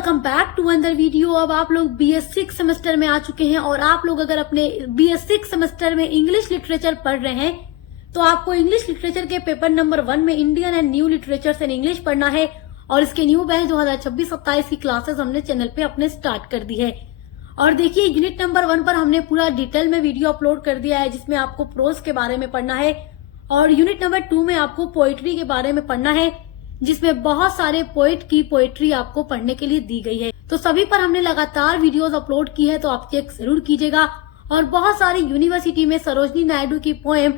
Welcome back to another video. अब आप लोग BS6 सेमेस्टर में आ चुके हैं और आप लोग अगर अपने BS6 सेमेस्टर में इंग्लिश लिटरेचर पढ़ रहे हैं तो आपको इंग्लिश लिटरेचर के पेपर नंबर 1 में Indian and new literature in English पढ़ना है। और इसके न्यू बैच 2026-27 की क्लासेस हमने चैनल पे अपने स्टार्ट कर दी है। और देखिए यूनिट नंबर 1 पर हमने पूरा डिटेल में वीडियो अपलोड कर दिया है जिसमें आपको प्रोज के बारे में पढ़ना है। और यूनिट नंबर 2 में आपको पोएट्री के बारे में पढ़ना है जिसमें बहुत सारे पोएट की पोएट्री आपको पढ़ने के लिए दी गई है। तो सभी पर हमने लगातार वीडियोस अपलोड की है तो आप चेक जरूर कीजिएगा। और बहुत सारी यूनिवर्सिटी में सरोजनी नायडू की पोएम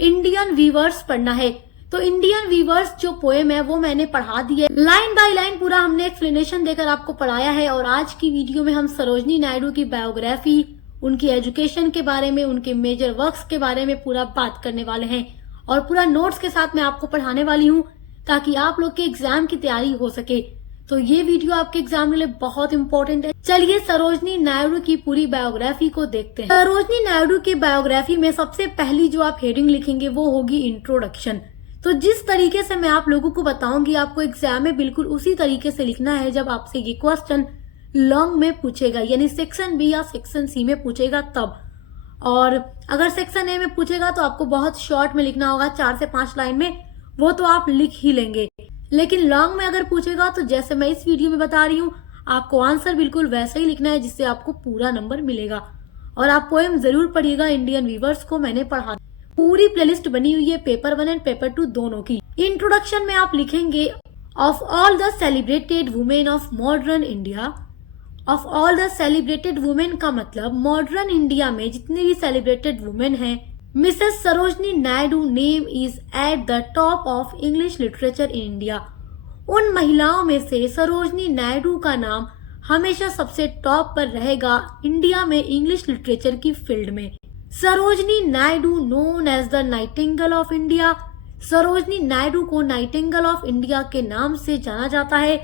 इंडियन वीवर्स पढ़ना है। तो इंडियन वीवर्स जो पोएम है वो मैंने पढ़ा दी है, लाइन बाय लाइन पूरा हमने एक्सप्लेनेशन देकर आपको पढ़ाया है। और आज की वीडियो में हम सरोजनी नायडू की बायोग्राफी, उनकी एजुकेशन के बारे में, उनके मेजर वर्क्स के बारे में पूरा बात करने वाले हैं। और पूरा नोट्स के साथ मैं आपको पढ़ाने वाली हूँ ताकि आप लोग के एग्जाम की तैयारी हो सके। तो ये वीडियो आपके एग्जाम के लिए बहुत इंपॉर्टेंट है। चलिए सरोजनी नायडू की पूरी बायोग्राफी को देखते हैं। सरोजनी नायडू की बायोग्राफी में सबसे पहली जो आप हेडिंग लिखेंगे वो होगी इंट्रोडक्शन। तो जिस तरीके से मैं आप लोगों को बताऊंगी आपको एग्जाम में बिल्कुल उसी तरीके से लिखना है जब आपसे ये क्वेश्चन लॉन्ग में पूछेगा, यानी सेक्शन बी या सेक्शन सी में पूछेगा तब। और अगर सेक्शन ए में पूछेगा तो आपको बहुत शॉर्ट में लिखना होगा, 4 से 5 लाइन में, वो तो आप लिख ही लेंगे। लेकिन लॉन्ग में अगर पूछेगा तो जैसे मैं इस वीडियो में बता रही हूँ आपको आंसर बिल्कुल वैसा ही लिखना है जिससे आपको पूरा नंबर मिलेगा। और आप पोएम जरूर पढ़िएगा, इंडियन वीवर्स को मैंने पढ़ा पूरी प्लेलिस्ट बनी हुई है पेपर 1 एंड पेपर 2 दोनों की। इंट्रोडक्शन में आप लिखेंगे of all the celebrated women of modern India. Of all the celebrated women का मतलब मॉडर्न इंडिया में जितनी भी सेलिब्रेटेड वुमेन हैं, Mrs Sarojini Naidu name is at the top of English literature in India. उन महिलाओं में से सरोजनी नायडू का नाम हमेशा सबसे टॉप पर रहेगा इंडिया में इंग्लिश लिटरेचर की फील्ड में। Sarojini Naidu known as the nightingale of India. Sarojini Naidu को नाइटिंगेल ऑफ इंडिया के नाम से जाना जाता है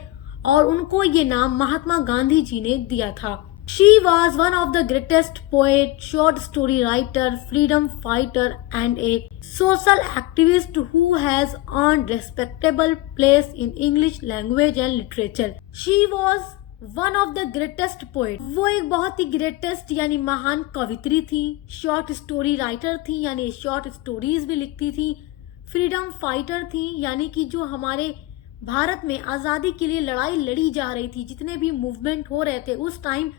और उनको ये नाम महात्मा गांधी जी ने दिया था। She was one of the greatest poet, short story writer, freedom fighter and a social activist who has earned respectable place in English language and literature. She was one of the greatest poet. वो एक बहुत ही greatest यानी महान कवित्री थी, short story writer थी यानी short stories भी लिखती थी, freedom fighter थी यानी कि जो हमारे भारत में आज़ादी के लिए लड़ाई लड़ी जा रही थी, जितने भी मूवमेंट हो रहे थे उस टाइम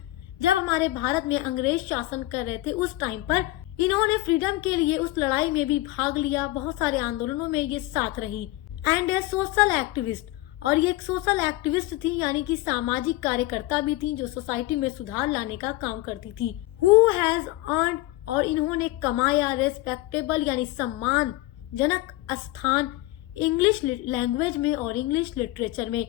जब हमारे भारत में अंग्रेज शासन कर रहे थे उस टाइम पर इन्होंने फ्रीडम के लिए उस लड़ाई में भी भाग लिया, बहुत सारे आंदोलनों में ये साथ रही। एंड ए सोशल एक्टिविस्ट, और ये एक सोशल एक्टिविस्ट थी यानी कि सामाजिक कार्यकर्ता भी थी जो सोसाइटी में सुधार लाने का काम करती थी। हु हैज अर्न्ड, और इन्होंने कमाया, रेस्पेक्टेबल यानी सम्मानजनक स्थान इंग्लिश लैंग्वेज में और इंग्लिश लिटरेचर में।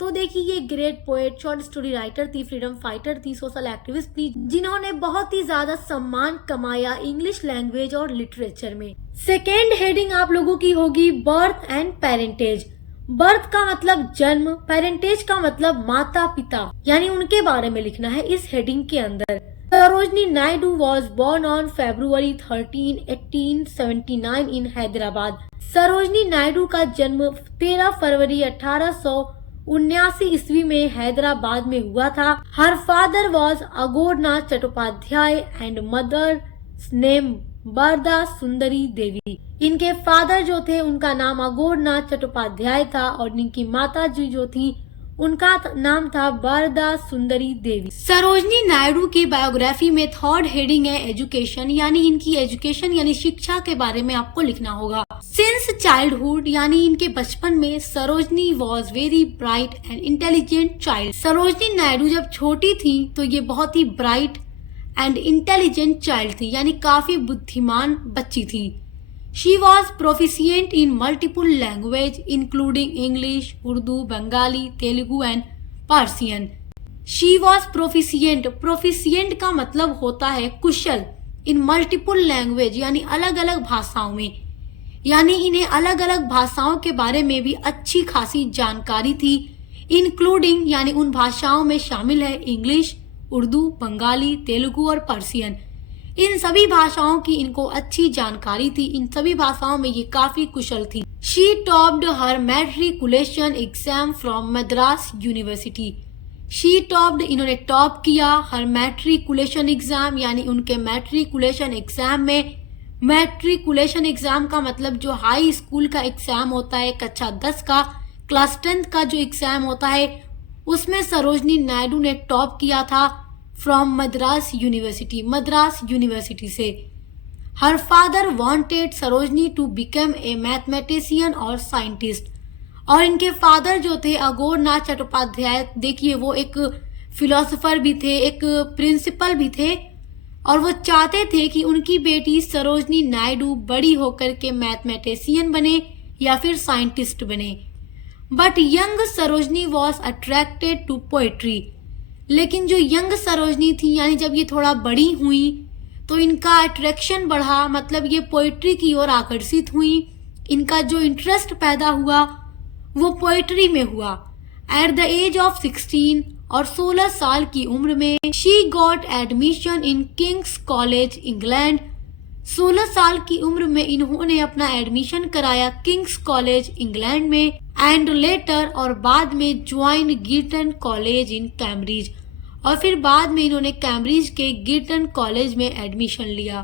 तो देखिए ये great poet, short story writer थी, फ्रीडम फाइटर थी, सोशल एक्टिविस्ट थी जिन्होंने बहुत ही ज्यादा सम्मान कमाया इंग्लिश लैंग्वेज और लिटरेचर में। सेकेंड हेडिंग आप लोगों की होगी बर्थ एंड पेरेंटेज। बर्थ का मतलब जन्म, पेरेंटेज का मतलब माता पिता, यानी उनके बारे में लिखना है इस हेडिंग के अंदर। Sarojini Naidu was born on February 13, 1879 इन हैदराबाद। सरोजनी नायडू का जन्म 13 फरवरी 1879 ईस्वी में हैदराबाद में हुआ था। Her father was Aghornath Chattopadhyay and mother name Barada Sundari Devi. इनके फादर जो थे उनका नाम अगोरनाथ चट्टोपाध्याय था और इनकी माता जी जो थी उनका नाम था बरदा सुंदरी देवी। सरोजनी नायडू की बायोग्राफी में थर्ड हेडिंग है एजुकेशन, यानी इनकी एजुकेशन यानी शिक्षा के बारे में आपको लिखना होगा। सिंस चाइल्डहुड यानी इनके बचपन में Sarojini was very bright and intelligent child. Sarojini Naidu जब छोटी थी तो ये बहुत ही ब्राइट एंड इंटेलिजेंट चाइल्ड थी यानी काफी बुद्धिमान बच्ची थी। She was proficient in multiple languages including English, Urdu, Bengali, Telugu and Persian. She was proficient. Proficient का मतलब होता है कुशल in multiple language यानी अलग अलग भाषाओं में, यानी इन्हें अलग अलग भाषाओं के बारे में भी अच्छी खासी जानकारी थी। Including यानी उन भाषाओं में शामिल है इंग्लिश, उर्दू, बंगाली, तेलुगु और पर्सियन। इन सभी भाषाओं की इनको अच्छी जानकारी थी, इन सभी भाषाओं में ये काफी कुशल थी। She topped her matriculation exam from Madras University. She topped, इन्होंने टॉप किया हर मैट्रिकुलेशन एग्जाम, यानी उनके मैट्रिकुलेशन एग्जाम में, मैट्रिकुलेशन एग्जाम का मतलब जो हाई स्कूल का एग्जाम होता है, कक्षा 10 का, क्लास 10 का जो एग्जाम होता है, उसमें सरोजनी नायडू ने टॉप किया था फ्रॉम मद्रास यूनिवर्सिटी से। Her father wanted Sarojini to become a mathematician और साइंटिस्ट, और इनके फादर जो थे अघोर नाथ चट्टोपाध्याय, देखिए वो एक फिलोसोफर भी थे, एक प्रिंसिपल भी थे, और वो चाहते थे कि उनकी बेटी सरोजनी नायडू बड़ी होकर के मैथमेटिशियन बने या फिर साइंटिस्ट बने। But young Sarojini was attracted to poetry, लेकिन जो यंग सरोजनी थी, यानी जब ये थोड़ा बड़ी हुई तो इनका अट्रैक्शन बढ़ा, मतलब ये पोएट्री की ओर आकर्षित हुई, इनका जो इंटरेस्ट पैदा हुआ वो पोएट्री में हुआ। एट द एज ऑफ 16 और 16 साल की उम्र में she got admission in Kings college England. 16 साल की उम्र में इन्होंने अपना एडमिशन कराया किंग्स कॉलेज इंग्लैंड में, एंड लेटर, और बाद में ज्वाइन गिटन कॉलेज इन कैम्ब्रिज, और फिर बाद में इन्होंने कैम्ब्रिज के गिटन कॉलेज में एडमिशन लिया।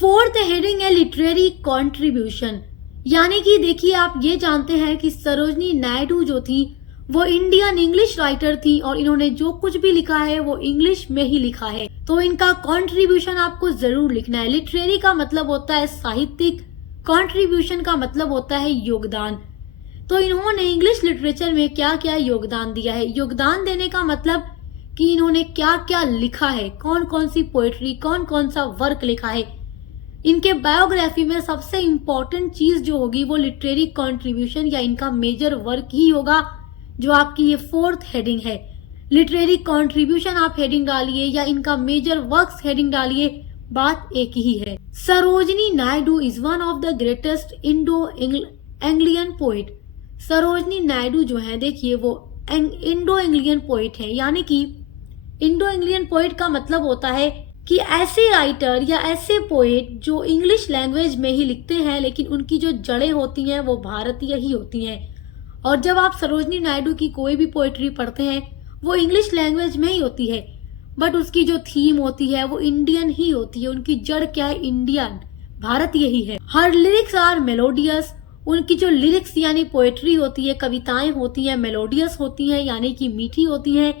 फोर्थ हेडिंग है लिटरेरी कंट्रीब्यूशन, यानी कि देखिए आप ये जानते हैं कि सरोजनी नायडू जो थी वो इंडियन इंग्लिश राइटर थी, और इन्होंने जो कुछ भी लिखा है वो इंग्लिश में ही लिखा है, तो इनका कंट्रीब्यूशन आपको जरूर लिखना है। लिटरेरी का मतलब होता है साहित्यिक, कंट्रीब्यूशन का मतलब होता है योगदान। तो इन्होंने इंग्लिश लिटरेचर में क्या क्या योगदान दिया है, योगदान देने का मतलब कि इन्होंने क्या क्या लिखा है, कौन कौन सी पोएट्री, कौन कौन सा वर्क लिखा है। इनके बायोग्राफी में सबसे इम्पोर्टेंट चीज जो होगी वो लिटरेरी कंट्रीब्यूशन या इनका मेजर वर्क ही होगा, जो आपकी ये फोर्थ हेडिंग है। लिटरेरी कंट्रीब्यूशन आप हेडिंग डालिए या इनका मेजर वर्क्स हेडिंग डालिए, बात एक ही है। Sarojini Naidu is one of the greatest Indo Anglian poet. Sarojini Naidu जो है देखिए वो इंडो एंग्लियन पोएट है, यानी कि इंडो एंग्लियन पोएट का मतलब होता है कि ऐसे राइटर या ऐसे पोएट जो इंग्लिश लैंग्वेज में ही लिखते हैं, लेकिन उनकी जो जड़ें होती हैं वो भारतीय ही होती हैं। और जब आप सरोजनी नायडू की कोई भी पोएट्री पढ़ते हैं वो इंग्लिश लैंग्वेज में ही होती है, बट उसकी जो थीम होती है वो इंडियन ही होती है, उनकी जड़ क्या है, इंडियन, भारतीय ही है। हर लिरिक्स आर मेलोडियस, उनकी जो लिरिक्स यानी पोएट्री होती है, कविताएं होती हैं, मेलोडियस होती हैं, यानी कि मीठी होती हैं,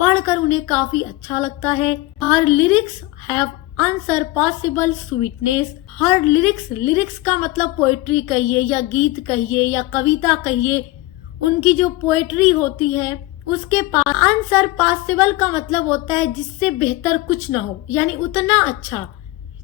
पढ़कर उन्हें काफी अच्छा लगता है। Her lyrics have unsurpassable sweetness. Her lyrics का मतलब पोएट्री कहिए या गीत कहिए या कविता कहिए, उनकी जो पोएट्री होती है उसके पास अनसरपासेबल का मतलब होता है जिससे बेहतर कुछ ना हो, यानी उतना अच्छा।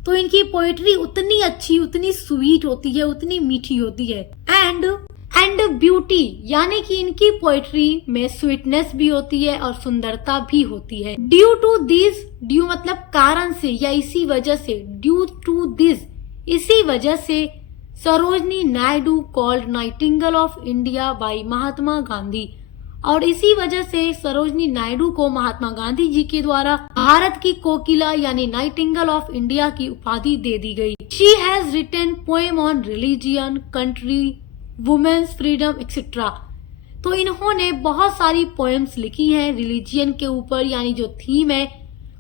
तो इनकी पोएट्री उतनी अच्छी, उतनी स्वीट होती है, उतनी मीठी होती है। एंड ब्यूटी, यानी कि इनकी पोएट्री में स्वीटनेस भी होती है और सुंदरता भी होती है। ड्यू टू दिस, ड्यू मतलब कारण से या इसी वजह से, ड्यू टू दिस, इसी वजह से Sarojini Naidu called nightingale of India by Mahatma Gandhi, और इसी वजह से सरोजनी नायडू को महात्मा गांधी जी के द्वारा भारत की कोकिला यानी नाइटिंगेल ऑफ इंडिया की उपाधि दे दी गई। She has written poem on religion, country, women's freedom etcetera. तो इन्होंने बहुत सारी पोएम्स लिखी हैं रिलीजियन के ऊपर, यानी जो थीम है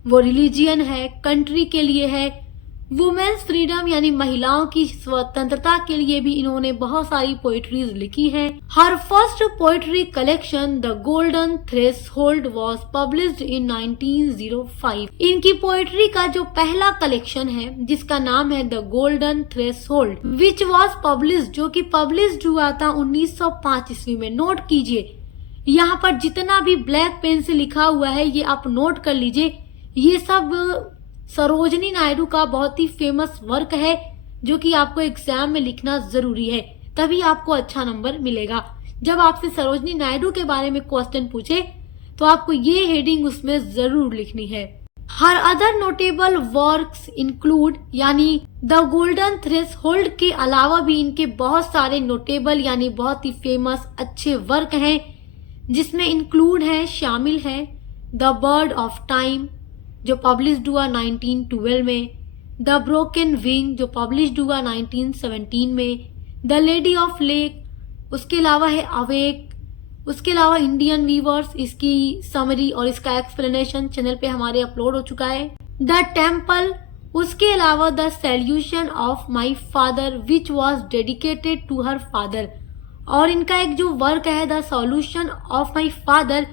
वो रिलीजियन है, कंट्री के लिए है, वुमेन्स फ्रीडम यानी महिलाओं की स्वतंत्रता के लिए भी इन्होंने बहुत सारी पोएट्रीज लिखी हैं। Her first poetry collection the golden threshold was published in 1905। इनकी पोएट्री का जो पहला कलेक्शन है जिसका नाम है the golden threshold which was published, जो कि पब्लिश्ड हुआ था 1905 ईस्वी में। नोट कीजिए, यहाँ पर जितना भी ब्लैक पेन से लिखा हुआ है ये आप नोट कर लीजिए, ये सब सरोजनी नायडू का बहुत ही फेमस वर्क है जो कि आपको एग्जाम में लिखना जरूरी है, तभी आपको अच्छा नंबर मिलेगा। जब आपसे सरोजनी नायडू के बारे में क्वेश्चन पूछे तो आपको ये हेडिंग उसमें जरूर लिखनी है। हर अदर नोटेबल वर्क्स इंक्लूड, यानी द गोल्डन थ्रेशोल्ड के अलावा भी इनके बहुत सारे नोटेबल यानी बहुत ही फेमस अच्छे वर्क हैं, जिसमें इंक्लूड है, शामिल है द बर्ड ऑफ टाइम जो पब्लिश्ड हुआ 1912 में, द ब्रोकन विंग जो पब्लिश्ड हुआ 1917 में, द लेडी ऑफ लेक, उसके अलावा है अवेक, उसके अलावा इंडियन वीवर्स, इसकी समरी और इसका एक्सप्लेनेशन चैनल पे हमारे अपलोड हो चुका है। द टेम्पल, उसके अलावा the solution of my father which was dedicated to her father, और इनका एक जो वर्क है the solution of my father,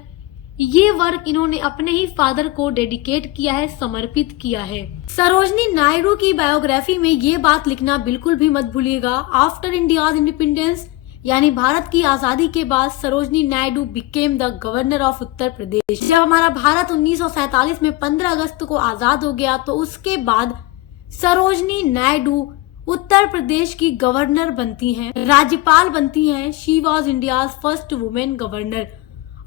ये वर्क इन्होंने अपने ही फादर को डेडिकेट किया है, समर्पित किया है। सरोजनी नायडू की बायोग्राफी में ये बात लिखना बिल्कुल भी मत भूलिएगा, आफ्टर इंडियाज इंडिपेंडेंस यानी भारत की आजादी के बाद Sarojini Naidu became the governor of Uttar Pradesh. जब हमारा भारत 1947 में 15 अगस्त को आजाद हो गया तो उसके बाद सरोजनी नायडू उत्तर प्रदेश की गवर्नर बनती हैं, राज्यपाल बनती हैं। She was India's first women governor,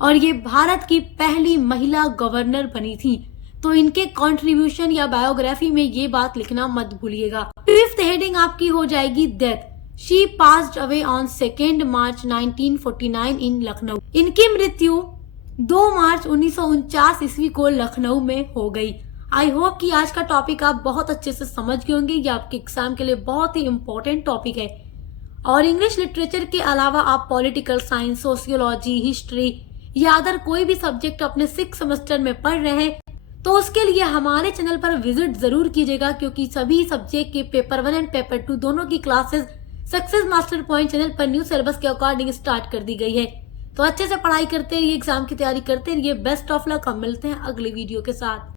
और ये भारत की पहली महिला गवर्नर बनी थी। तो इनके कंट्रीब्यूशन या बायोग्राफी में ये बात लिखना मत भूलिएगा। फिफ्थ हेडिंग आपकी हो जाएगी death. She passed away on 2 मार्च 1949 इन लखनऊ। इनकी मृत्यु 2 मार्च 1949 ईस्वी को लखनऊ में हो गई। आई होप कि आज का टॉपिक आप बहुत अच्छे से समझ गए होंगे। ये आपके एग्जाम के लिए बहुत ही इम्पोर्टेंट टॉपिक है। और इंग्लिश लिटरेचर के अलावा आप पॉलिटिकल साइंस, सोशियोलॉजी, हिस्ट्री या अदर कोई भी सब्जेक्ट अपने 6 सेमेस्टर में पढ़ रहे हैं तो उसके लिए हमारे चैनल पर विजिट जरूर कीजिएगा, क्योंकि सभी सब्जेक्ट के पेपर 1 एंड पेपर 2 दोनों की classes success master point channel पर न्यू सिलेबस के अकॉर्डिंग स्टार्ट कर दी गई है। तो अच्छे से पढ़ाई करते रहिए, एग्जाम की तैयारी करते रहिए। Best of luck. हम मिलते हैं अगले वीडियो के साथ।